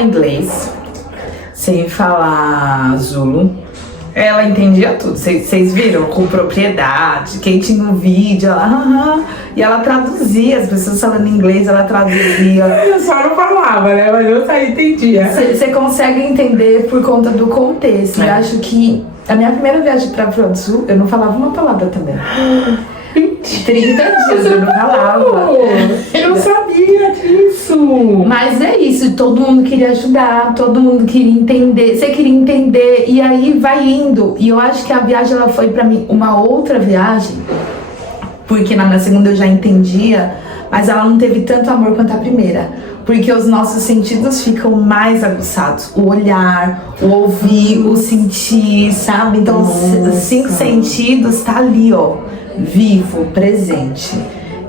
falar inglês, sem falar Zulu. Ela entendia tudo, vocês viram? Com propriedade, quem tinha um vídeo, ela, e ela traduzia, as pessoas falando inglês, ela traduzia. Eu só não falava, né? Mas eu só entendia. Você consegue entender por conta do contexto. Eu acho que a minha primeira viagem pra África do Sul, eu não falava uma palavra também. 30 dias eu não falava. Eu sabia disso. Mas é isso, todo mundo queria ajudar, todo mundo queria entender, você queria entender, e aí vai indo. E eu acho que a viagem ela foi pra mim uma outra viagem, porque na minha segunda eu já entendia, mas ela não teve tanto amor quanto a primeira. Porque os nossos sentidos ficam mais aguçados. O olhar, o ouvir, o sentir, sabe? Então os 5 sentidos tá ali, ó, vivo, presente.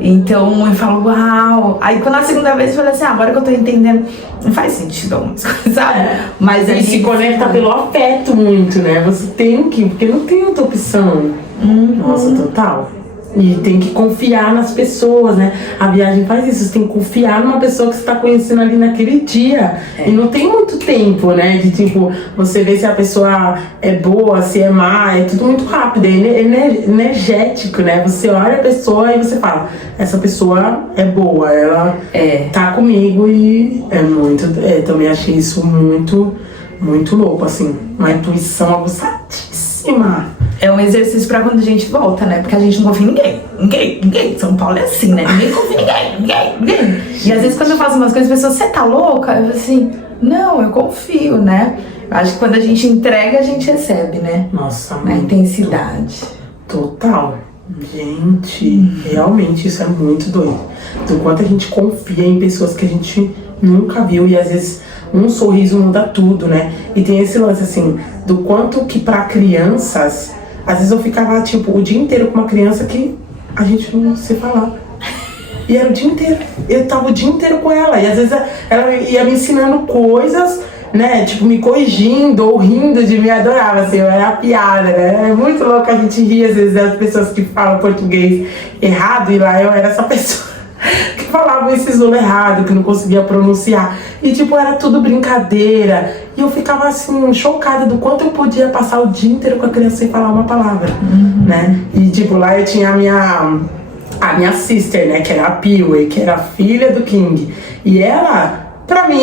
Então eu falo, uau! Aí quando a segunda vez eu falei assim, agora que eu tô entendendo, não faz sentido algumas coisas, sabe? Mas E se conecta pelo afeto muito, né? Você tem que, porque não tem outra opção. Nossa, total. E tem que confiar nas pessoas, né? A viagem faz isso, você tem que confiar numa pessoa que você tá conhecendo ali naquele dia. E não tem muito tempo, né? De tipo, você ver se a pessoa é boa, se é má, é tudo muito rápido, é energético, né? Você olha a pessoa e você fala, essa pessoa é boa, ela tá comigo e é muito. Também achei isso muito, muito louco, assim. Uma intuição aguçadíssima. É um exercício pra quando a gente volta, né? Porque a gente não confia em ninguém. São Paulo é assim, né? Ninguém confia em ninguém. E às vezes quando eu faço umas coisas, as pessoas, você tá louca? Eu falo assim, não, eu confio, né? Eu acho que quando a gente entrega, a gente recebe, né? Nossa, a intensidade. Total. Gente, realmente isso é muito doido. Do quanto a gente confia em pessoas que a gente nunca viu e às vezes um sorriso muda tudo, né? E tem esse lance assim, do quanto que pra crianças, às vezes eu ficava tipo o dia inteiro com uma criança que a gente não se falava. E era o dia inteiro. Eu tava o dia inteiro com ela. E às vezes ela ia me ensinando coisas, né? Tipo, me corrigindo ou rindo de mim, adorava, assim, eu era a piada, né? É muito louco a gente rir, às vezes, das pessoas que falam português errado, e lá eu era essa pessoa que falava esse Zulu errado, que não conseguia pronunciar. E, tipo, era tudo brincadeira. E eu ficava, assim, chocada do quanto eu podia passar o dia inteiro com a criança sem falar uma palavra, né? E, tipo, lá eu tinha a minha sister, né? Que era a Piway, que era a filha do King. E ela... Pra mim,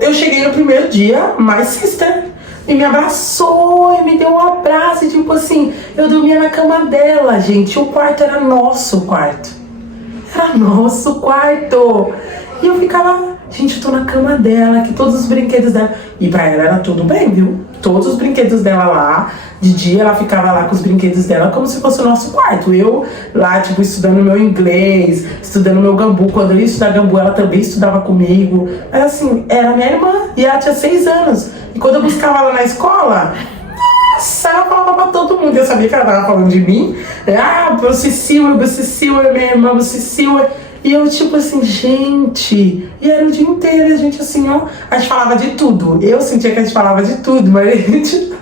eu cheguei no primeiro dia, mais sister, e me abraçou, e me deu um abraço, e tipo assim, eu dormia na cama dela, gente, o quarto era nosso quarto. Era nosso quarto. E eu ficava, gente, eu tô na cama dela, que todos os brinquedos dela... E pra ela era tudo bem, viu? Todos os brinquedos dela lá, de dia ela ficava lá com os brinquedos dela como se fosse o nosso quarto. Eu lá, tipo, estudando meu inglês, estudando meu gambu. Quando eu ia estudar gambu, ela também estudava comigo. Era assim, era minha irmã, e ela tinha 6 anos. E quando eu buscava ela na escola... Nossa, ela falava pra todo mundo. Eu sabia que ela tava falando de mim. Você Silva, minha irmã, você Silva. E eu, tipo assim, gente... E era o dia inteiro, a gente assim, ó... A gente falava de tudo. Eu sentia que a gente falava de tudo, mas a gente...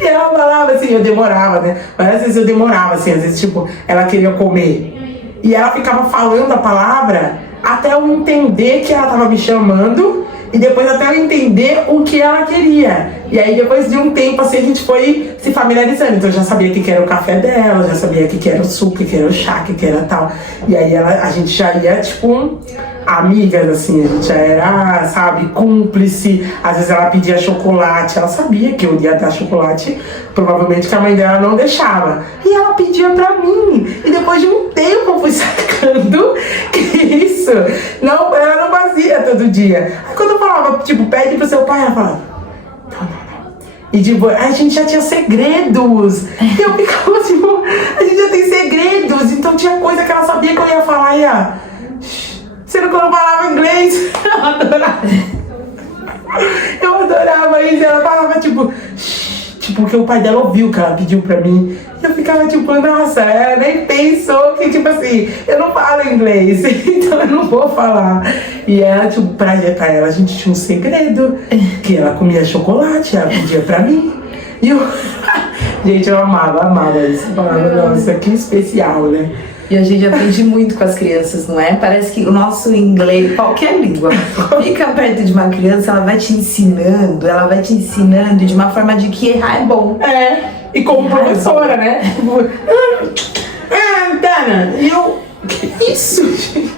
E ela falava assim, eu demorava, né? Mas às vezes eu demorava, assim, às vezes, tipo, ela queria comer. E ela ficava falando a palavra até eu entender que ela tava me chamando. E depois até eu entender o que ela queria. E aí depois de um tempo assim a gente foi se familiarizando. Então eu já sabia o que era o café dela, já sabia o que era o suco, o que era o chá, o que era tal. E aí a gente já ia tipo amigas, assim, a gente já era, sabe, cúmplice. Às vezes ela pedia chocolate, ela sabia que eu ia dar chocolate, provavelmente que a mãe dela não deixava. E ela pedia pra mim. E depois de um tempo eu fui sacando que isso, não, ela não fazia todo dia. Aí quando eu falava, tipo, pede pro seu pai, ela falava, não. E tipo, a gente já tinha segredos. E eu ficava tipo, a gente já tem segredos. Então tinha coisa que ela sabia que eu ia falar e ia... Sendo que eu não falava inglês. Eu adorava isso. Ela falava tipo, porque o pai dela ouviu que ela pediu pra mim. E eu ficava tipo, nossa, ela nem pensou que tipo assim, eu não falo inglês, então eu não vou falar. E ela, tipo, pra ela a gente tinha um segredo, que ela comia chocolate, ela pedia pra mim. E eu, gente, eu amava isso. Falava, nossa, que especial, né? E a gente aprende muito com as crianças, não é? Parece que o nosso inglês, qualquer língua, fica perto de uma criança, ela vai te ensinando de uma forma de que errar é bom. E como professora, né? Dana, que isso, gente?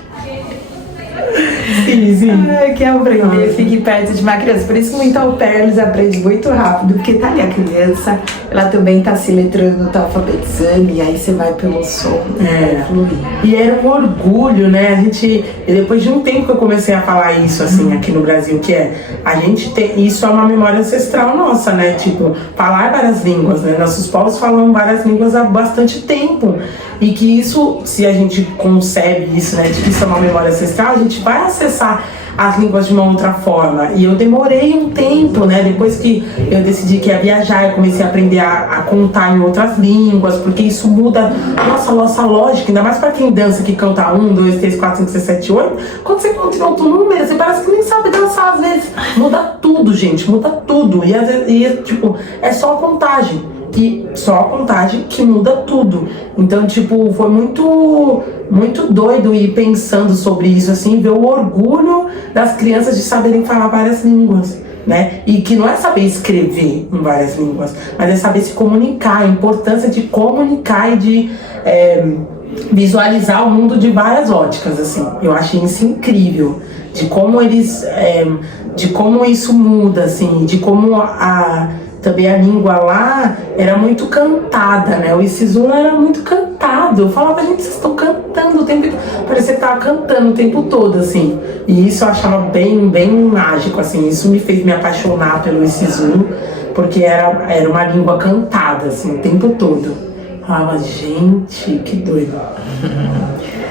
Sim. Quer aprender, fique perto de uma criança. Por isso que muito au pair eles aprendem muito rápido, porque tá ali a criança, ela também tá se letrando, tá alfabetizando, e aí você vai pelo som, vai fluir. E era um orgulho, né? E depois de um tempo que eu comecei a falar isso, assim, aqui no Brasil, que a gente tem, isso é uma memória ancestral nossa, né? Tipo, falar várias línguas, né? Nossos povos falam várias línguas há bastante tempo. E que isso, se a gente concebe isso, né, de que isso é uma memória ancestral, a gente vai acessar as línguas de uma outra forma. E eu demorei um tempo, né, depois que eu decidi que ia viajar, eu comecei a aprender a contar em outras línguas, porque isso muda nossa lógica, ainda mais para quem dança, que canta 1, 2, 3, 4, 5, 6, 7, 8, quando você conta em outro número, você parece que nem sabe dançar às vezes. Muda tudo, gente, muda tudo. E às vezes, tipo, é só a contagem. E só a contagem que muda tudo. Então, tipo, foi muito doido ir pensando sobre isso, assim, ver o orgulho das crianças de saberem falar várias línguas, né? E que não é saber escrever em várias línguas, mas é saber se comunicar, a importância de comunicar e de visualizar o mundo de várias óticas, assim. Eu achei isso incrível, de como de como isso muda, assim, de como também a língua lá era muito cantada, né? O isiZulu era muito cantado. Eu falava, gente, vocês estão cantando o tempo todo. Parecia que tava cantando o tempo todo, assim. E isso eu achava bem, bem mágico, assim. Isso me fez me apaixonar pelo isiZulu, porque era uma língua cantada, assim, o tempo todo. Eu falava, gente, que doido.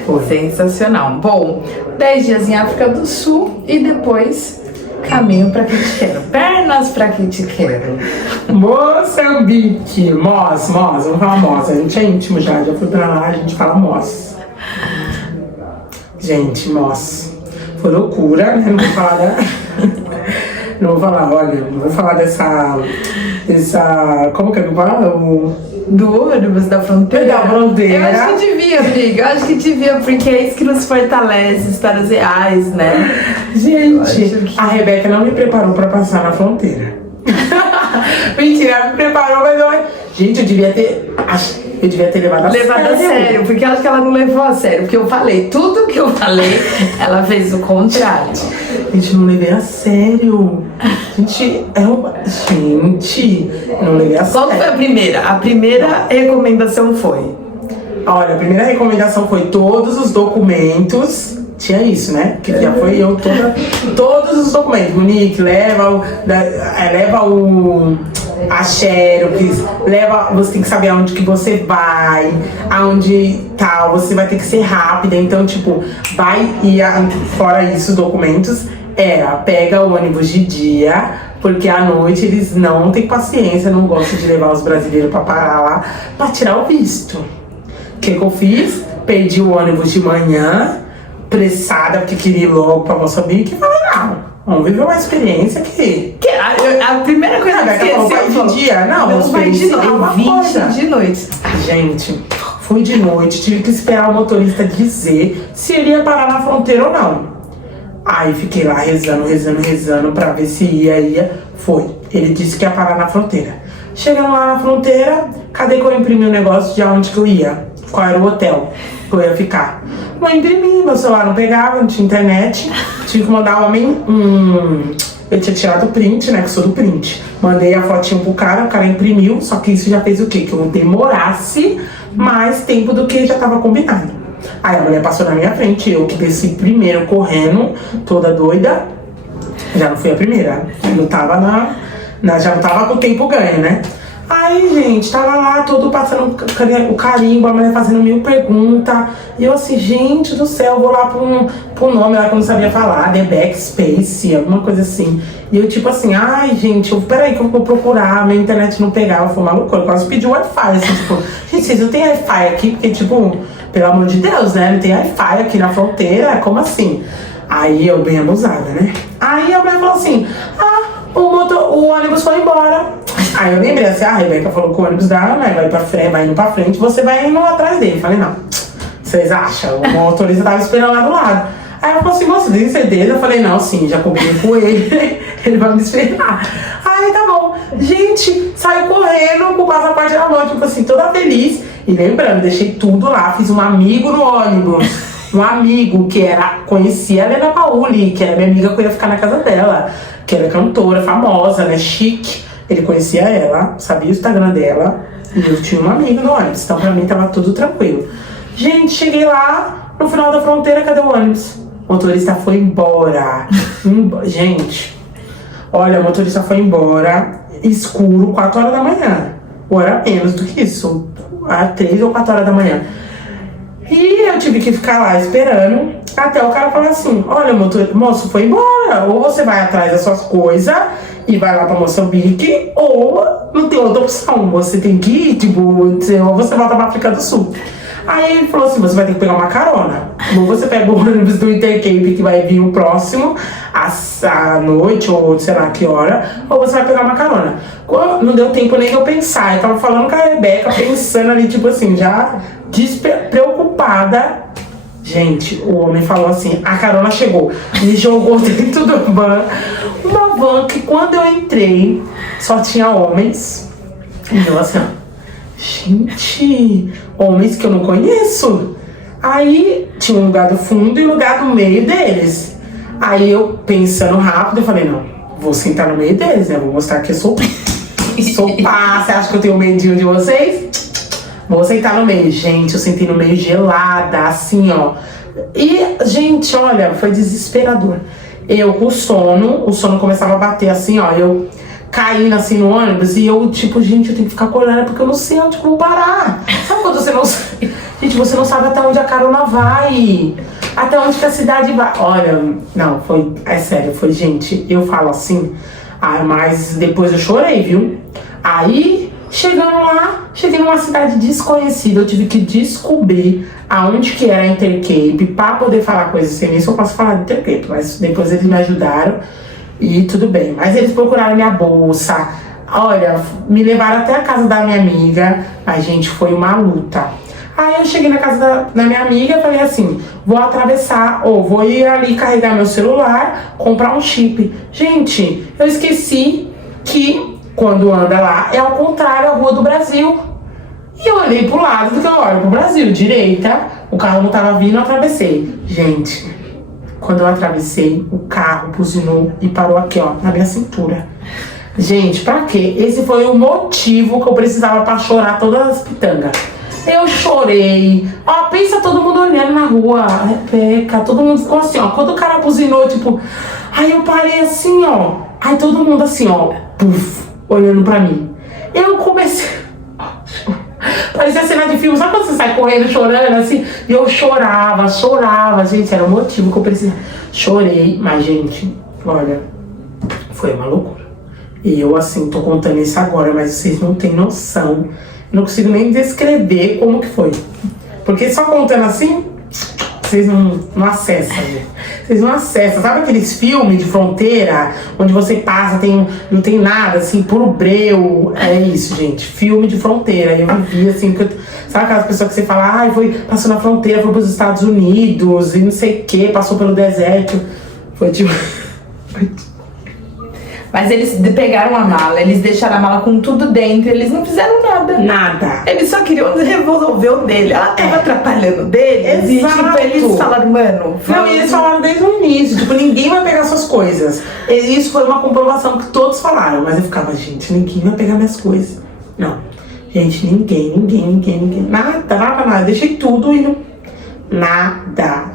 Foi sensacional. Bom, 10 dias em África do Sul e depois... caminho pra que te quero, pernas pra que te quero. Moçambique, vamos falar Moz, a gente é íntimo já fui pra lá, a gente fala Moz. Gente, Moz, foi loucura, né? Não vou falar dessa, como que eu falo? Do ônibus da fronteira? Da fronteira. Eu acho que devia, amiga. Eu acho que devia, porque é isso que nos fortalece, histórias reais, né? Gente, a Rebeca não me preparou pra passar na fronteira. Mentira, ela me preparou, mas gente, eu devia ter levado a sério. Porque eu acho que ela não levou a sério. Porque eu falei, tudo que eu falei, ela fez o contrário. Gente, não levei a sério. Gente, não levei a sério. Qual foi a primeira? A primeira recomendação foi? Olha, a primeira recomendação foi todos os documentos. Tinha isso, né? Que já foi eu todos os documentos. Monique, leva a xerox, você tem que saber aonde que você vai, aonde tal, você vai ter que ser rápida, então tipo, fora isso, os documentos, pega o ônibus de dia, porque à noite eles não têm paciência, não gostam de levar os brasileiros pra parar lá, pra tirar o visto. O que eu fiz? Perdi o ônibus de manhã, pressada, porque queria ir logo pra Moçambique, e falei, não, vamos viver uma experiência a primeira coisa que eu esqueci, vai de dia, não vai de noite, 20 de noite. Gente, fui de noite, tive que esperar o motorista dizer se ele ia parar na fronteira ou não. Aí fiquei lá rezando pra ver se ia. Foi. Ele disse que ia parar na fronteira. Chegando lá na fronteira, cadê que eu imprimi o negócio de onde que eu ia? Qual era o hotel que eu ia ficar? Não imprimi, meu celular não pegava, não tinha internet. Tive que mandar eu tinha tirado o print, né, que sou do print. Mandei a fotinho pro cara, o cara imprimiu, só que isso já fez o quê? Que eu demorasse mais tempo do que já tava combinado. Aí a mulher passou na minha frente, eu que desci primeiro correndo, toda doida. Já não fui a primeira, já não tava com o tempo ganho, né? Aí, gente, tava lá todo passando o carimbo, a mulher fazendo 1000 perguntas. E eu assim, gente do céu, vou lá pro nome lá que eu não sabia falar, The Backspace, alguma coisa assim. E eu tipo assim, ai, gente, peraí que eu vou procurar, minha internet não pegava, foi maluco, eu quase pedi o Wi-Fi, assim, tipo, gente, vocês não tem Wi-Fi aqui? Porque, tipo, pelo amor de Deus, né, não tem Wi-Fi aqui na fronteira, como assim? Aí eu bem abusada, né? Aí a mulher falou assim, o ônibus foi embora. Aí eu lembrei assim, a Rebeca falou que o ônibus dela, né, vai indo pra frente, você vai indo atrás dele. Falei, não, Vocês acham? O motorista tava esperando lá do lado. Aí ela falou assim, moça, tem certeza? Eu falei, não, sim, já combinei com ele, ele vai me esperar. Aí tá bom. Gente, saiu correndo com o passaporte na mão, tipo assim, toda feliz. E lembrando, deixei tudo lá, fiz um amigo no ônibus. Um amigo que conhecia a Helena Pauli, que era minha amiga que eu ia ficar na casa dela, que era cantora, famosa, né, chique. Ele conhecia ela, sabia o Instagram dela, e eu tinha um amigo no ônibus, então pra mim tava tudo tranquilo. Gente, cheguei lá, no final da fronteira, cadê o ônibus? O motorista foi embora. Gente, olha, o motorista foi embora, escuro, 4 horas da manhã. Ou era menos do que isso, às 3 ou 4 horas da manhã. E eu tive que ficar lá esperando, até o cara falar assim, olha, moço, foi embora. Ou você vai atrás das suas coisas e vai lá pra Moçambique, ou não tem outra opção. Você tem que ir, tipo, ou você volta pra África do Sul. Aí ele falou assim, você vai ter que pegar uma carona. Ou você pega o ônibus do Intercape, que vai vir o próximo, à noite, ou sei lá que hora, ou você vai pegar uma carona. Não deu tempo nem de eu pensar. Eu tava falando com a Rebeca, pensando ali, tipo assim, já preocupada. Gente, o homem falou assim, a carona chegou. Me jogou dentro do van. Uma van que quando eu entrei, só tinha homens. E eu assim, ó. Gente, homens que eu não conheço. Aí tinha um lugar do fundo e um lugar do meio deles. Aí eu, pensando rápido, eu falei, não, vou sentar no meio deles, né? Vou mostrar que eu sou pá. Você acha que eu tenho medinho de vocês? Vou sentar no meio. Gente, eu sentei no meio gelada, assim, ó. E, gente, olha, foi desesperador. Eu com o sono começava a bater assim, ó. Eu caindo assim no ônibus e eu, tipo, gente, eu tenho que ficar acordada porque eu não sei onde eu vou parar. Sabe quando você não sabe? Gente, você não sabe até onde a carona vai, até onde que a cidade vai. Olha, não, foi, é sério, foi, gente, eu falo assim, mas depois eu chorei, viu? Aí, chegando lá, cheguei numa cidade desconhecida, eu tive que descobrir aonde que era a Intercape pra poder falar coisas sem nem se eu posso falar de Intercape, mas depois eles me ajudaram. E tudo bem, mas eles procuraram minha bolsa, olha, me levaram até a casa da minha amiga, mas gente, foi uma luta. Aí eu cheguei na casa da minha amiga e falei assim, vou atravessar, ou vou ir ali carregar meu celular, comprar um chip. Gente, eu esqueci que quando anda lá é ao contrário, a Rua do Brasil. E eu olhei pro lado, porque eu olho pro Brasil, direita, o carro não tava vindo, eu atravessei. Gente, quando eu atravessei, o carro buzinou e parou aqui, ó, na minha cintura. Gente, pra quê? Esse foi o motivo que eu precisava pra chorar todas as pitangas. Eu chorei. Ó, pensa todo mundo olhando na rua. Rebeca, todo mundo ficou assim, ó. Quando o cara buzinou, tipo... Aí eu parei assim, ó. Aí todo mundo assim, ó. Puf, olhando pra mim. Eu comecei... Parecia cena de filme. Sabe quando você sai correndo, chorando, assim? E eu chorava. Gente, era o motivo que eu precisava. Chorei. Mas, gente, olha... Foi uma loucura. E eu, assim, tô contando isso agora, mas vocês não têm noção. Não consigo nem descrever como que foi. Porque só contando assim, vocês não acessam, né? Vocês não acessam. Sabe aqueles filmes de fronteira, onde você passa, não tem nada, assim, puro breu. É isso, gente. Filme de fronteira. E eu vivi assim, sabe aquelas pessoas que você fala, passou na fronteira, foi pros Estados Unidos, e não sei o que, passou pelo deserto. Foi tipo... Mas eles pegaram a mala, eles deixaram a mala com tudo dentro, eles não fizeram nada. Nada. Eles só queriam resolver o dele. Ela tava atrapalhando deles. Exato. E tipo, eles falaram, mano... Não, e eles falaram desde o início, tipo, ninguém vai pegar suas coisas. E isso foi uma comprovação que todos falaram. Mas eu ficava, gente, ninguém vai pegar minhas coisas. Não. Gente, ninguém. Nada. Deixei tudo e não... Nada.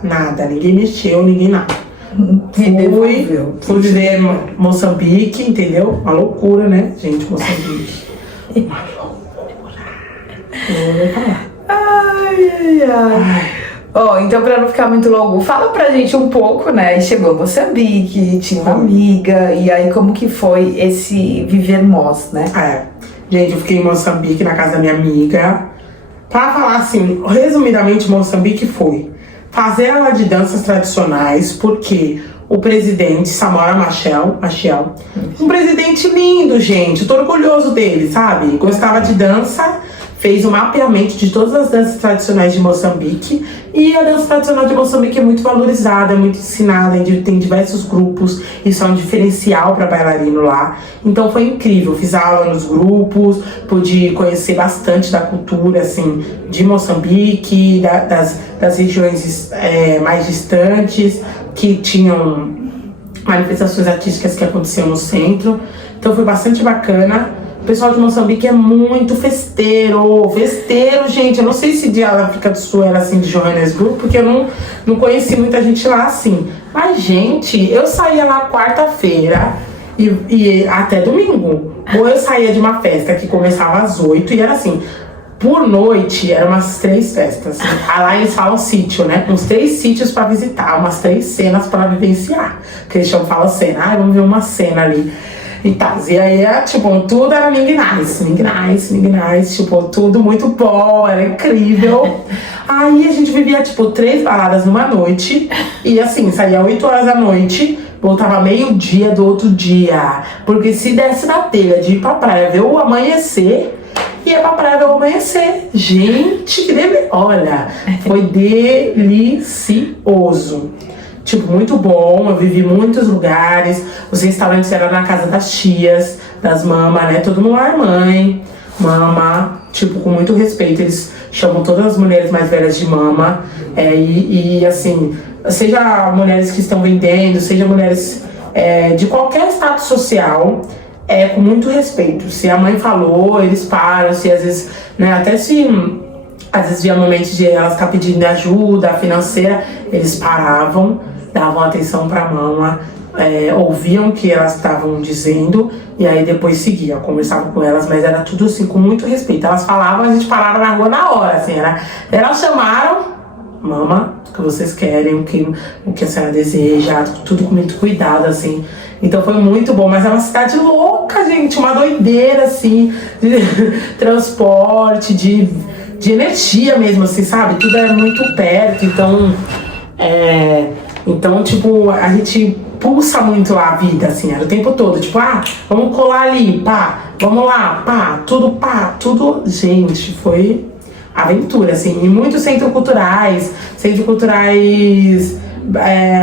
Ninguém mexeu, ninguém nada. Fui viver Moçambique, entendeu? Uma loucura, né, gente, Moçambique. Uma loucura. Eu vou falar. Ai. Ó, então pra não ficar muito longo, fala pra gente um pouco, né? Chegou a Moçambique, tinha uma amiga, e aí como que foi esse viver Moç, né? Gente, eu fiquei em Moçambique, na casa da minha amiga. Pra falar assim, resumidamente, Moçambique foi fazer aula de danças tradicionais, porque o presidente, Samora Machel, um presidente lindo, gente, eu tô orgulhoso dele, sabe? Gostava de dança, fez o mapeamento de todas as danças tradicionais de Moçambique. E a dança tradicional de Moçambique é muito valorizada, é muito ensinada, tem diversos grupos, isso é um diferencial para bailarino lá. Então foi incrível, fiz aula nos grupos, pude conhecer bastante da cultura assim, de Moçambique, das regiões mais distantes, que tinham manifestações artísticas que aconteciam no centro. Então foi bastante bacana. O pessoal de Moçambique é muito festeiro, gente. Eu não sei se de África do Sul era assim, de Johannesburgo, porque eu não conheci muita gente lá assim. Mas, gente, eu saía lá quarta-feira e até domingo. Ou eu saía de uma festa que começava às 8 e era assim, por noite, eram umas 3 festas. Lá eles falam sítio, né? Uns 3 sítios pra visitar, umas 3 cenas pra vivenciar. Que eles falam cena, vamos ver uma cena ali. E aí, tipo, tudo era Ning Nice, tipo, tudo muito bom, era incrível. Aí a gente vivia, tipo, 3 baladas numa noite, e assim, saía 8 horas da noite, voltava meio-dia do outro dia. Porque se desse na telha de ir pra praia ver o amanhecer, ia pra praia ver o amanhecer. Gente, que olha, foi delicioso. Tipo, muito bom, eu vivi em muitos lugares. Os restaurantes eram na casa das tias, das mamas, né? Todo mundo é mãe, mama, tipo, com muito respeito. Eles chamam todas as mulheres mais velhas de mama. E assim, seja mulheres que estão vendendo, seja mulheres de qualquer status social, com muito respeito. Se a mãe falou, eles param, se às vezes, né, até se... Às vezes via momentos de elas estar pedindo ajuda financeira, eles paravam, davam atenção para a mama, ouviam o que elas estavam dizendo e aí depois seguiam, conversavam com elas, mas era tudo assim, com muito respeito. Elas falavam, a gente parava na rua na hora, assim, elas chamaram, mama, o que vocês querem, o que a senhora deseja, tudo com muito cuidado, assim. Então foi muito bom, mas é uma cidade louca, gente, uma doideira, assim, de transporte, de energia mesmo, assim, sabe? Tudo é muito perto, então, tipo, a gente pulsa muito a vida, assim, era o tempo todo, tipo, vamos colar ali, pá, vamos lá, pá, tudo, gente, foi aventura, assim, e muitos centros culturais,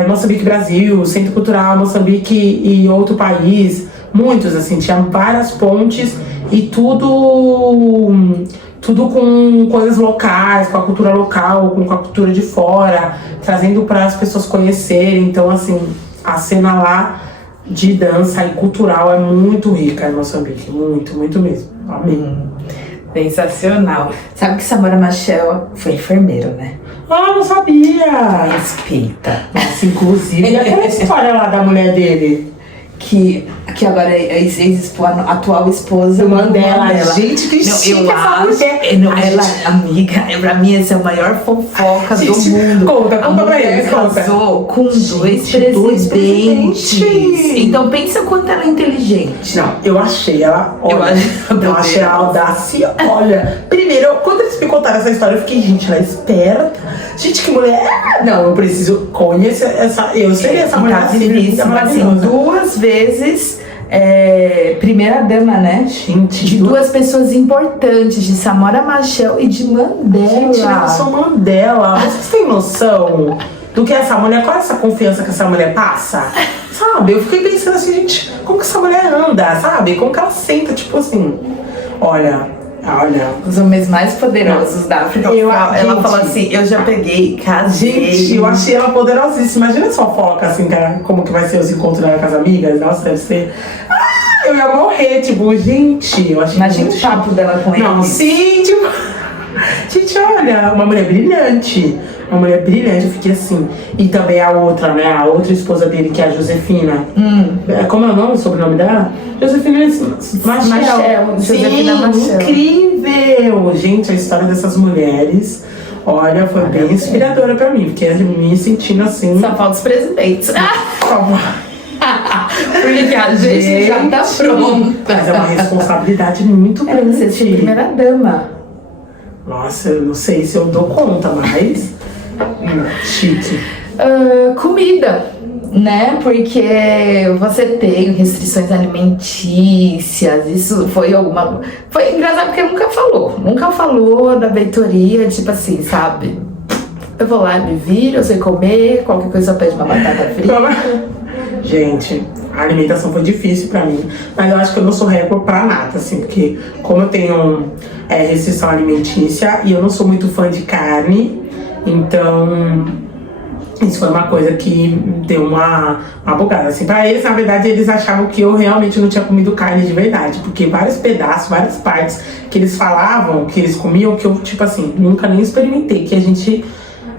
Moçambique Brasil, Centro Cultural Moçambique e outro país, muitos, assim, tinha várias pontes e tudo com coisas locais, com a cultura local, com a cultura de fora, trazendo para as pessoas conhecerem. Então, assim, a cena lá de dança e cultural é muito rica em Moçambique, muito, muito mesmo. Amém. Sensacional. Sabe que Samora Machel foi enfermeiro, né? Não sabia! Respeita. Nossa, inclusive, aquela história lá da mulher dele. Que agora é a atual esposa do Mandela. Gente, que chique essa mulher. Amiga, pra mim essa é a maior fofoca do mundo. Conta pra eles. Casou com dois presidentes. Então pensa quanto ela é inteligente. Não, eu achei ela, eu achei ela audaciosa. Olha, primeiro, quando eles me contaram essa história, eu fiquei, gente, ela é esperta. Gente, que mulher. Não, eu preciso conhecer essa. Eu seria essa mulher assim, 2 vezes primeira dama, né? Gente, de 2 pessoas importantes, de Samora Machel e de Mandela. Gente, Nelson Mandela. Vocês têm noção do que é essa mulher? Qual é essa confiança que essa mulher passa? Sabe? Eu fiquei pensando assim, gente, como que essa mulher anda, sabe? Como que ela senta, tipo assim. Olha. Os homens mais poderosos da África. Ela falou assim, eu já peguei, casei. Gente, eu achei ela poderosíssima. Imagina só foca, assim, cara, como que vai ser os encontros dela com as amigas. Nossa, deve ser... eu ia morrer, tipo, gente, eu achei. Imagina o papo dela com ele. Não, sim, tipo... Gente, olha, uma mulher brilhante. Eu fiquei assim. E também a outra, né? A outra esposa dele, que é a Josefina. Como é o nome, o sobrenome dela? Josefina Machel. Josefina Machel. Incrível! Gente, a história dessas mulheres, olha, foi bem inspiradora pra mim. Fiquei me sentindo assim. Só falta os presidentes. Porque a gente já tá pronta. Mas é uma responsabilidade muito grande. Você ser primeira dama. Nossa, eu não sei se eu dou conta, mas... chique. Comida. né? Porque você tem restrições alimentícias, isso foi alguma... Foi engraçado porque nunca falou da veitoria, tipo assim, sabe? Eu vou lá, me viro, eu sei comer, qualquer coisa eu peço uma batata frita. Gente, a alimentação foi difícil pra mim, mas eu acho que eu não sou recorde pra nada, assim, porque como eu tenho restrição alimentícia e eu não sou muito fã de carne, então isso foi uma coisa que deu uma bugada, assim. Pra eles, na verdade, eles achavam que eu realmente não tinha comido carne de verdade, porque vários pedaços, várias partes que eles falavam, que eles comiam, que eu, tipo assim, nunca nem experimentei, que a gente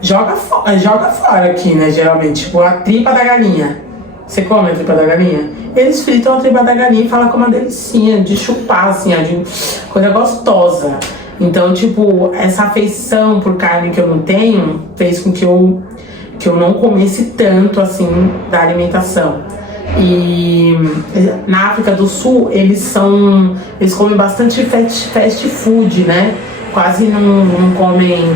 joga fora aqui, né, geralmente, tipo a tripa da galinha. Você come a tripa da galinha? Eles fritam a tripa da galinha e falam que é uma delicinha de chupar, assim, de coisa gostosa. Então, tipo, essa afeição por carne que eu não tenho fez com que eu não comesse tanto, assim, da alimentação. E na África do Sul, eles comem bastante fast food, né? Quase não comem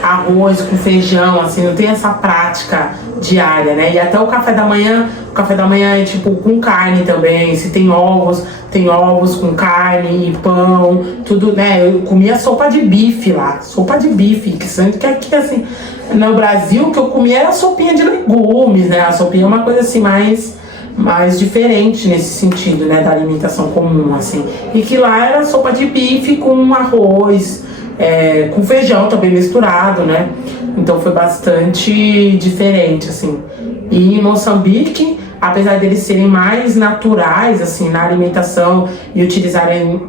arroz com feijão, assim, não tem essa prática diária, né? E até o café da manhã é tipo com carne também. Se tem ovos com carne e pão, tudo, né? Eu comia sopa de bife lá, que aqui, assim, no Brasil, o que eu comia era sopinha de legumes, né? A sopinha é uma coisa assim mais diferente nesse sentido, né, da alimentação comum, assim. E que lá era sopa de bife com arroz, com feijão também misturado, né? Então foi bastante diferente, assim. E em Moçambique, apesar deles serem mais naturais, assim, na alimentação e utilizarem,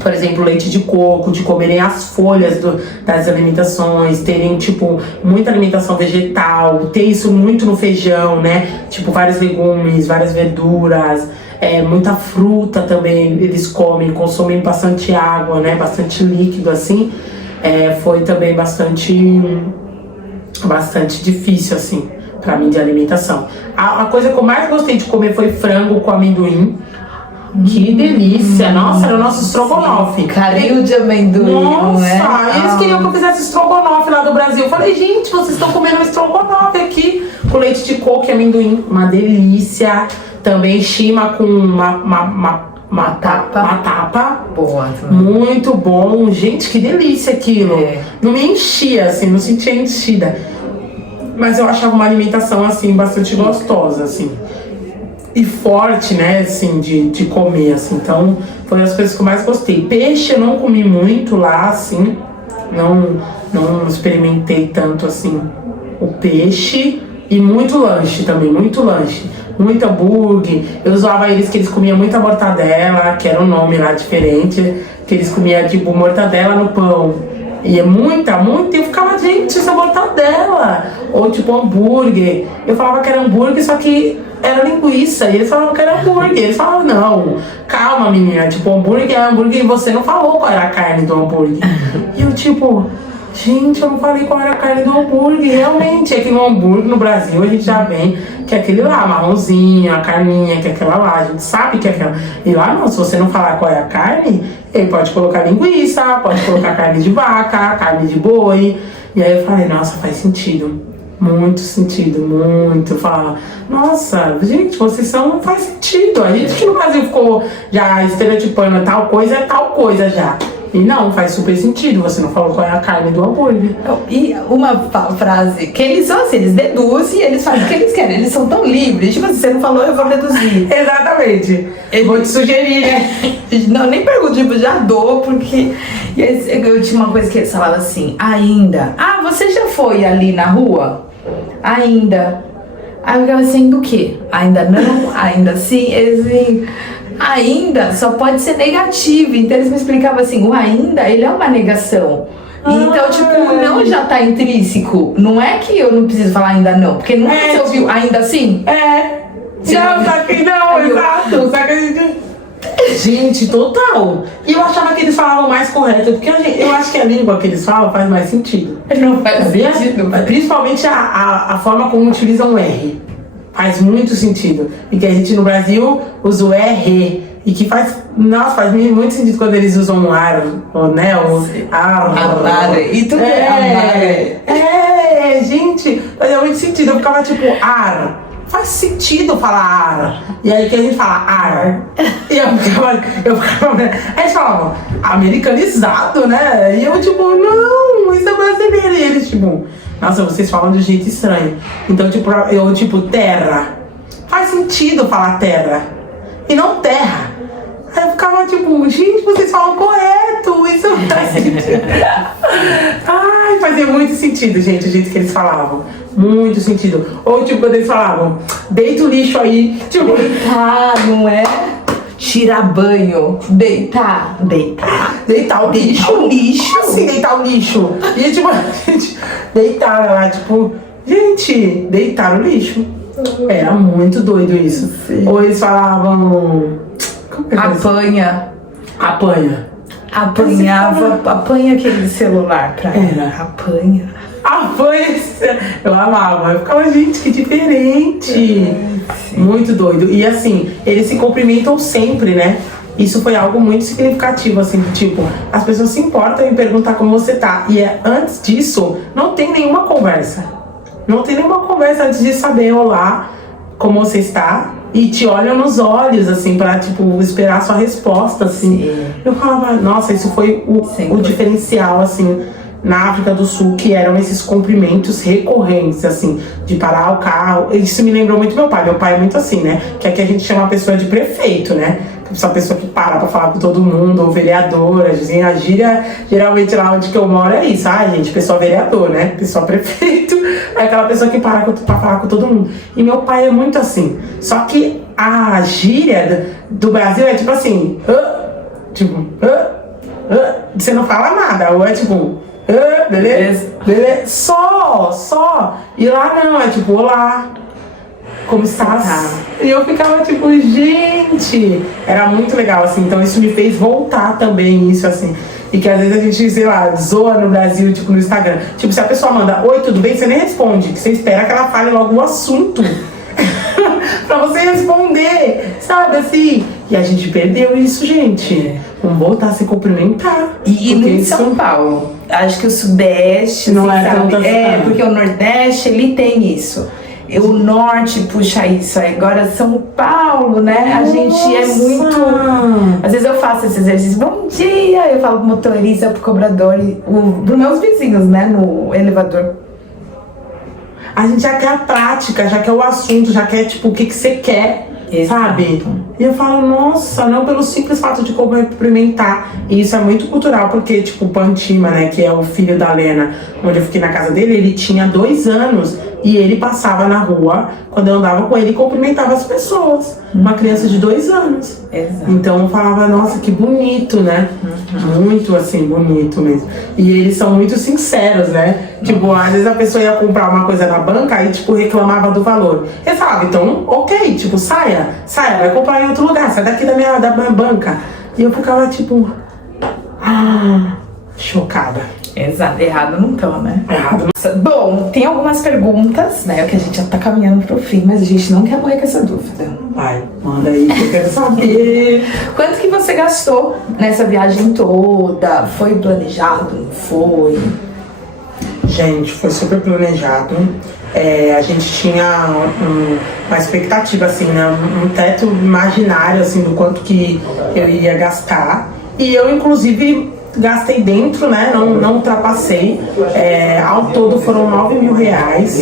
por exemplo, leite de coco, de comerem as folhas das alimentações, terem, tipo, muita alimentação vegetal, ter isso muito no feijão, né? Tipo, vários legumes, várias verduras, muita fruta também eles consomem bastante água, né? Bastante líquido, assim. Foi também bastante difícil, assim, pra mim, de alimentação. A coisa que eu mais gostei de comer foi frango com amendoim. Que delícia! Nossa, era o nosso estrogonofe. Carinho de amendoim. Nossa, né? Eles queriam que eu fizesse estrogonofe lá do Brasil. Eu falei, gente, vocês estão comendo um estrogonofe aqui com leite de coco e amendoim. Uma delícia. Também shima com uma tapa. Boa também. Muito bom. Gente, que delícia aquilo. Não me enchia, assim, não sentia enchida. Mas eu achava uma alimentação, assim, bastante gostosa, assim. E forte, né, assim, de comer, assim. Então, foi as coisas que eu mais gostei. Peixe eu não comi muito lá, assim. Não experimentei tanto, assim, o peixe. E muito lanche também, muito hambúrguer. Eu zoava eles que eles comiam muita mortadela, que era um nome lá diferente. Que eles comiam, tipo, mortadela no pão. E é muita, e eu ficava, gente, essa mortadela. Ou tipo, hambúrguer. Eu falava que era hambúrguer, só que era linguiça. E eles falavam que era hambúrguer. Eles falavam, não, calma, menina. Tipo, hambúrguer é hambúrguer e você não falou qual era a carne do hambúrguer. E eu, tipo, gente, eu não falei qual era a carne do hambúrguer. Realmente, é que no hambúrguer, no Brasil, a gente já vem que é aquele lá, marronzinho, a carninha, que é aquela lá. A gente sabe que é aquela. E lá não, se você não falar qual é a carne, ele pode colocar linguiça, pode colocar carne de vaca, carne de boi. E aí eu falei, nossa, faz sentido. Muito sentido, muito. Fala, nossa, gente, vocês não faz sentido. A gente que no Brasil ficou já estereotipando tal coisa é tal coisa já. E não, faz super sentido. Você não falou qual é a carne do hambúrguer. E uma frase que eles são assim, eles deduzem e eles fazem o que eles querem. Eles são tão livres. Tipo assim, você não falou, eu vou deduzir. Exatamente. Vou te sugerir, né? Não, nem pergunto, tipo, já dou, porque eu tinha uma coisa que eles falavam assim, ainda. Ah, você já foi ali na rua? Ainda. Aí eu ficava assim, do quê? Ainda não? Ainda sim? Eles assim, ainda só pode ser negativo. Então eles me explicavam assim, o ainda, ele é uma negação. Então, tipo, não já tá intrínseco. Não é que eu não preciso falar ainda não. Porque nunca você ouviu ainda assim? Não, só que não, exato. Só que a gente... Gente, total. E eu achava que eles falavam mais correto, porque eu acho que a língua que eles falam faz mais sentido. Não faz sentido. Principalmente a forma como utilizam o R. Faz muito sentido. E que a gente no Brasil usa o R. E que faz muito sentido quando eles usam o ar, né? O ar. E tudo gente, fazia muito sentido. Eu ficava tipo, ar. faz sentido falar ar. E aí que a gente fala ar. E eu ficava aí eles falavam, americanizado, né? E eu tipo, não, isso é brasileiro. E eles tipo, nossa, vocês falam de um jeito estranho. Então tipo, eu tipo, terra. Faz sentido falar terra. E não terra. Aí eu ficava tipo, gente, vocês falam correto, isso não faz sentido. Ai, fazia muito sentido, gente, o jeito que eles falavam. Muito sentido. Ou tipo, quando eles falavam, deita o lixo aí. Tipo, deitar, não é? Tirar banho. Deitar. Deitar o lixo. Assim, deitar o lixo. E tipo, a gente deitar lá, tipo, gente, deitar o lixo. Era muito doido isso. Sim. Ou eles falavam. Apanha. Apanhava. Apanha aquele celular pra ela. Apanha. Eu amava. Eu ficava, gente, que diferente. Muito doido. E assim, eles se cumprimentam sempre, né? Isso foi algo muito significativo, assim, tipo, as pessoas se importam em perguntar como você tá. E antes disso, não tem nenhuma conversa. Não tem nenhuma conversa antes de saber, olá, como você está. E te olham nos olhos, assim, pra, tipo, esperar a sua resposta, assim. Sim. Eu falava, nossa, isso foi o diferencial, assim, na África do Sul, que eram esses cumprimentos recorrentes, assim, de parar o carro. Isso me lembrou muito meu pai. Meu pai é muito assim, né? Que aqui a gente chama a pessoa de prefeito, né? Essa pessoa que para pra falar com todo mundo, ou vereadora, assim, a gíria, geralmente lá onde que eu moro é isso, gente, pessoa vereador, né? Pessoa prefeito, é aquela pessoa que para pra falar com todo mundo. E meu pai é muito assim. Só que a gíria do Brasil é tipo assim, você não fala nada, ou é tipo, beleza? Só. E lá não, é tipo, olá. Como estás? E eu ficava tipo, gente, era muito legal, assim, então isso me fez voltar também, isso, assim, e que às vezes a gente, sei lá, zoa no Brasil, tipo, no Instagram, tipo, se a pessoa manda, oi, tudo bem? Você nem responde, que você espera que ela fale logo o assunto, pra você responder, sabe, assim, e a gente perdeu isso, gente, vamos voltar a se cumprimentar. E em São Paulo, acho que o Sudeste, não é tanto assim, porque o Nordeste, ele tem isso. O Norte puxa isso, agora São Paulo, né? A gente é muito... Às vezes eu faço esse exercício, bom dia, eu falo pro motorista, pro cobrador, pros meus vizinhos, né? No elevador. A gente já quer a prática, já quer o assunto, já quer, tipo, o que você quer, sabe? E eu falo, nossa, não pelo simples fato de cumprimentar. E isso é muito cultural, porque, tipo, o Pantima, né, que é o filho da Lena, onde eu fiquei na casa dele, ele tinha 2 anos. E ele passava na rua, quando eu andava com ele, cumprimentava as pessoas. Uma criança de 2 anos. Exato. Então eu falava, nossa, que bonito, né? Muito, assim, bonito mesmo. E eles são muito sinceros, né? Tipo, às vezes a pessoa ia comprar uma coisa na banca, aí, tipo, reclamava do valor. Ele falava, então, ok, tipo, saia, vai comprar em outro lugar, sai daqui da minha banca. E eu ficava, tipo, chocada. Exato, errado não tô, né? Errado não. Bom, tem algumas perguntas, né? Que a gente já tá caminhando pro fim, mas a gente não quer morrer com essa dúvida. Vai, manda aí que eu quero saber. Quanto que você gastou nessa viagem toda? Foi planejado? Não foi? Gente, foi super planejado. A gente tinha uma expectativa, assim, né? Um teto imaginário, assim, do quanto que eu iria gastar. E eu, inclusive, gastei dentro, né? Não ultrapassei. Ao todo foram 9 mil reais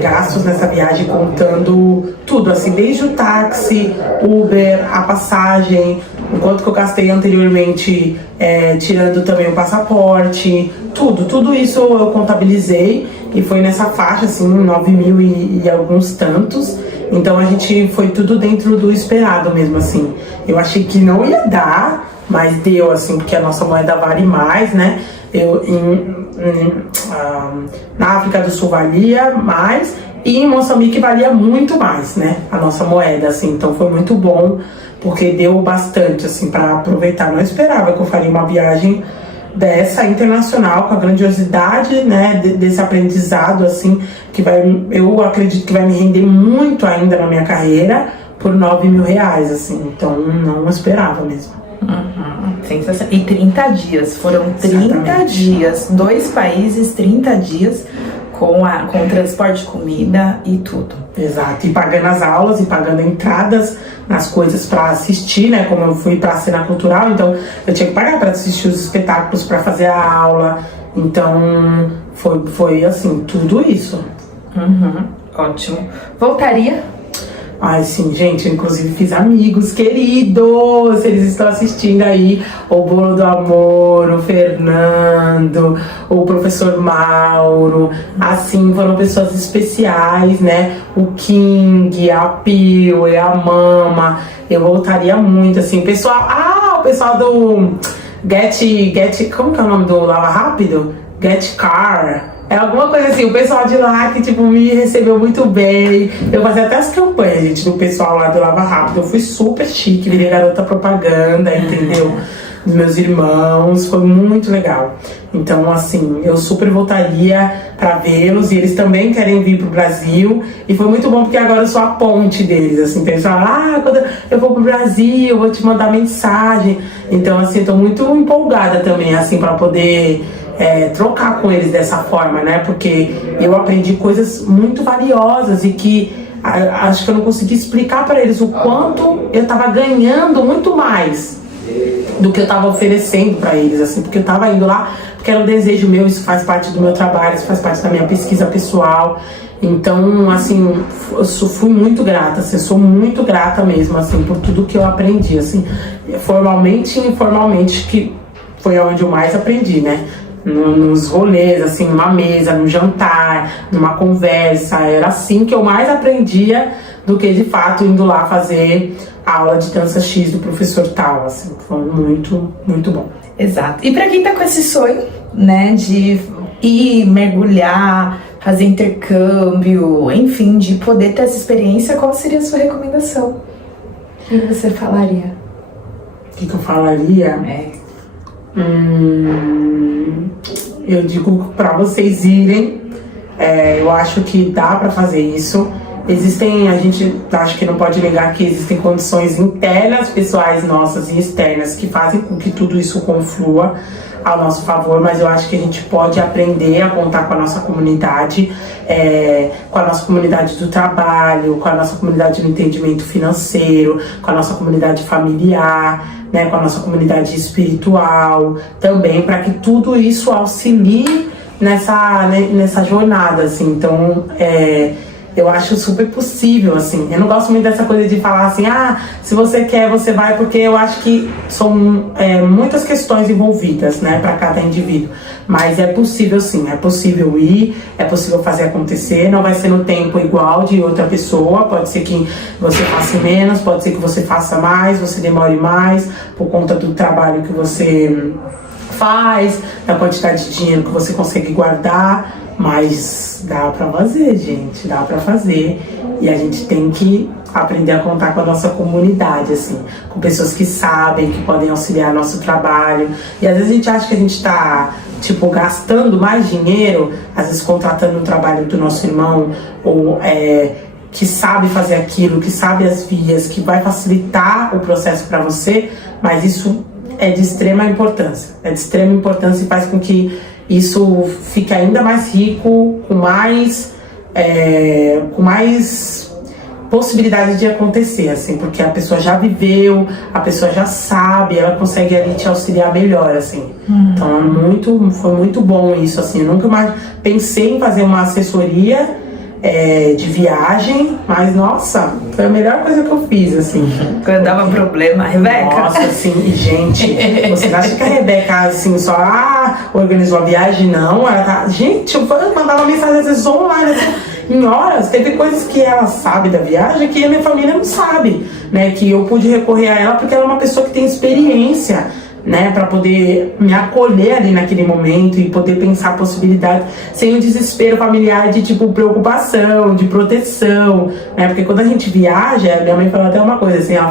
gastos nessa viagem, contando tudo, assim, desde o táxi, Uber, a passagem, o quanto que eu gastei anteriormente, tirando também o passaporte, tudo isso eu contabilizei e foi nessa faixa, assim, 9 mil e alguns tantos. Então a gente foi tudo dentro do esperado mesmo, assim. Eu achei que não ia dar, mas deu, assim, porque a nossa moeda vale mais, né? Na África do Sul valia mais e em Moçambique valia muito mais, né? A nossa moeda, assim, então foi muito bom, porque deu bastante, assim, para aproveitar. Não esperava que eu faria uma viagem dessa internacional, com a grandiosidade, né, desse aprendizado, assim, que eu acredito que vai me render muito ainda na minha carreira, por 9 mil reais, assim, então não esperava mesmo. Sensacional. E 30 dias, foram 30 Exatamente. Dias, 2 países, 30 dias com transporte, comida e tudo. Exato, e pagando as aulas e pagando entradas nas coisas para assistir, né? Como eu fui para a cena cultural, então eu tinha que pagar para assistir os espetáculos, para fazer a aula. Então foi assim, tudo isso. Ótimo. Voltaria? Ai, sim, gente, eu inclusive fiz amigos queridos, eles estão assistindo aí, o Bolo do Amor, o Fernando, o professor Mauro, assim, foram pessoas especiais, né? O King, a Pio e a Mama, eu voltaria muito, assim, o pessoal do como que é o nome do Lava Rápido? Get Car. É alguma coisa assim, o pessoal de lá que, tipo, me recebeu muito bem. Eu fazia até as campanhas, gente, do pessoal lá do Lava Rápido. Eu fui super chique, virei garota propaganda, entendeu? Dos meus irmãos, foi muito legal. Então, assim, eu super voltaria pra vê-los. E eles também querem vir pro Brasil. E foi muito bom porque agora eu sou a ponte deles, assim. Então eles falam, quando eu for pro Brasil, eu vou te mandar mensagem. Então, assim, eu tô muito empolgada também, assim, pra poder... trocar com eles dessa forma, né? Porque eu aprendi coisas muito valiosas e que acho que eu não consegui explicar para eles o quanto eu tava ganhando muito mais do que eu tava oferecendo para eles, assim, porque eu tava indo lá porque era um desejo meu, isso faz parte do meu trabalho, isso faz parte da minha pesquisa pessoal. Então, assim, eu fui muito grata, assim, sou muito grata mesmo, assim, por tudo que eu aprendi, assim, formalmente e informalmente, que foi onde eu mais aprendi, né? Nos rolês, assim, numa mesa, num jantar, numa conversa, era assim que eu mais aprendia do que de fato indo lá fazer a aula de dança X do professor tal, assim, foi muito, muito bom. Exato. E pra quem tá com esse sonho, né, de ir mergulhar, fazer intercâmbio, enfim, de poder ter essa experiência, qual seria a sua recomendação? O que você falaria? O que eu falaria? Eu digo para vocês irem. Eu acho que dá para fazer isso. A gente acho que não pode negar que existem condições internas, pessoais nossas e externas que fazem com que tudo isso conflua ao nosso favor, mas eu acho que a gente pode aprender a contar com a nossa comunidade, com a nossa comunidade do trabalho, com a nossa comunidade do entendimento financeiro, com a nossa comunidade familiar, né, com a nossa comunidade espiritual também, para que tudo isso auxilie nessa jornada, assim. Então, eu acho super possível, assim. Eu não gosto muito dessa coisa de falar assim, se você quer, você vai, porque eu acho que são muitas questões envolvidas, né, para cada indivíduo. Mas é possível, sim, é possível ir, é possível fazer acontecer, não vai ser no tempo igual de outra pessoa, pode ser que você faça menos, pode ser que você faça mais, você demore mais, por conta do trabalho que você faz, da quantidade de dinheiro que você consegue guardar, mas dá pra fazer, gente, dá pra fazer. E a gente tem que aprender a contar com a nossa comunidade, assim, com pessoas que sabem, que podem auxiliar nosso trabalho. E às vezes a gente acha que a gente tá, tipo, gastando mais dinheiro, às vezes contratando um trabalho do nosso irmão, ou que sabe fazer aquilo, que sabe as vias, que vai facilitar o processo para você, mas isso é de extrema importância. É de extrema importância e faz com que isso fique ainda mais rico, com mais possibilidade de acontecer, assim, porque a pessoa já viveu, a pessoa já sabe, ela consegue ali te auxiliar melhor, assim. Então foi muito bom isso, assim. Eu nunca mais pensei em fazer uma assessoria de viagem, mas nossa, foi a melhor coisa que eu fiz, assim. Quando dava problema, Rebeca. Nossa, assim, e gente, você acha que a Rebeca, assim, só organizou a viagem? Não, ela tá. Gente, eu mandava mensagem às vezes online, assim, em horas. Teve coisas que ela sabe da viagem que a minha família não sabe, né? Que eu pude recorrer a ela porque ela é uma pessoa que tem experiência, né, para poder me acolher ali naquele momento e poder pensar possibilidades sem o desespero familiar de, tipo, preocupação, de proteção, né, porque quando a gente viaja, minha mãe falou até uma coisa assim, ela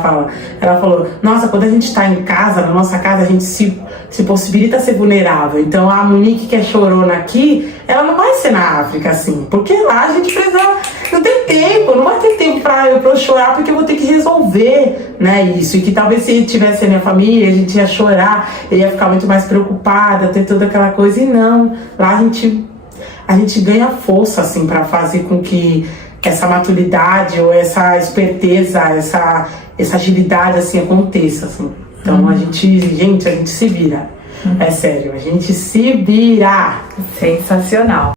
falou, nossa, quando a gente tá em casa, na nossa casa, a gente se possibilita ser vulnerável. Então a Monique, que é chorona aqui, ela não vai ser na África, assim, porque lá a gente precisa, não tem tempo, não vai ter tempo pra eu chorar, porque eu vou ter que resolver, né, isso. E que talvez se tivesse a minha família, a gente ia chorar, eu ia ficar muito mais preocupada, ter toda aquela coisa. E não, lá a gente ganha força, assim, pra fazer com que essa maturidade ou essa esperteza, essa agilidade assim aconteça, assim. Então a gente se vira. É sério, a gente se vira. Sensacional.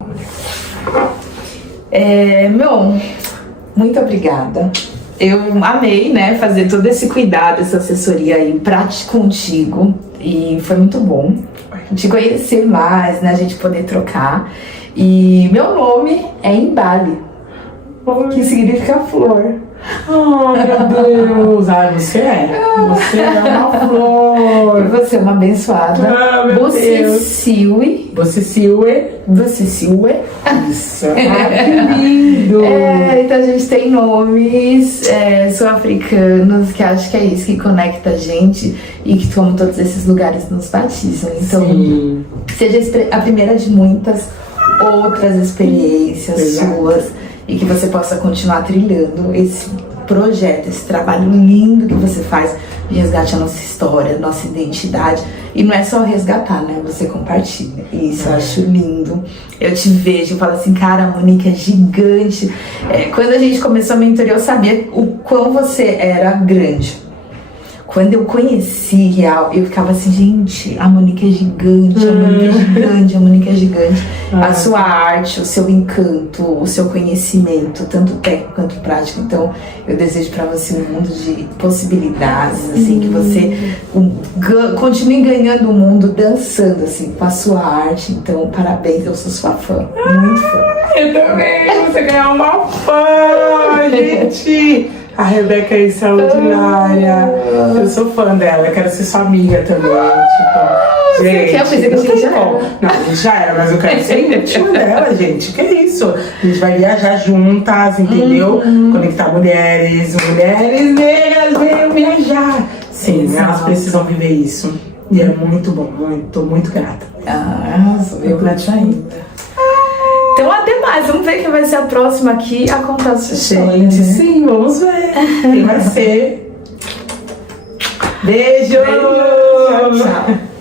Muito obrigada. Eu amei, né, fazer todo esse cuidado, essa assessoria aí contigo. E foi muito bom te conhecer mais, né, a gente poder trocar. E meu nome é Imbali, que significa flor. Oh, meu Deus! Você é uma flor! E você é uma abençoada. Ah, meu Deus! Silwe. Você Silwe. Isso. Que lindo! Então a gente tem nomes sul-africanos, que acho que é isso que conecta a gente e que, como todos esses lugares, nos batizam. Então, sim, seja a primeira de muitas outras experiências suas, e que você possa continuar trilhando esse projeto, esse trabalho lindo que você faz de resgate a nossa história, nossa identidade. E não é só resgatar, né? Você compartilha. E isso eu acho lindo. Eu te vejo, eu falo assim, cara, a Monique é gigante. Quando a gente começou a mentoria, eu sabia o quão você era grande. Quando eu conheci real, eu ficava assim, gente, a Monique é gigante, a Monique é gigante, a Monique é gigante. A sua arte, o seu encanto, o seu conhecimento, tanto técnico quanto prático. Então, eu desejo pra você um mundo de possibilidades, assim, que você continue ganhando o mundo dançando, assim, com a sua arte. Então, parabéns, eu sou sua fã, muito fã. Eu também, você ganhou uma fã, gente! A Rebeca é extraordinária. Eu sou fã dela, eu quero ser sua amiga também. Tipo, gente, que é a coisa que a gente já era. Não, a gente já era, mas eu quero ser íntima dela, gente. Que isso? A gente vai viajar juntas, entendeu? Conectar mulheres negras, venham viajar. Sim, elas precisam viver isso. E é muito bom, muito grata. Eu grata ainda. Então, até mais. Vamos ver quem vai ser a próxima aqui a contar a sua história. Gente, sim, vamos ver quem vai ser. Beijo! Tchau, tchau.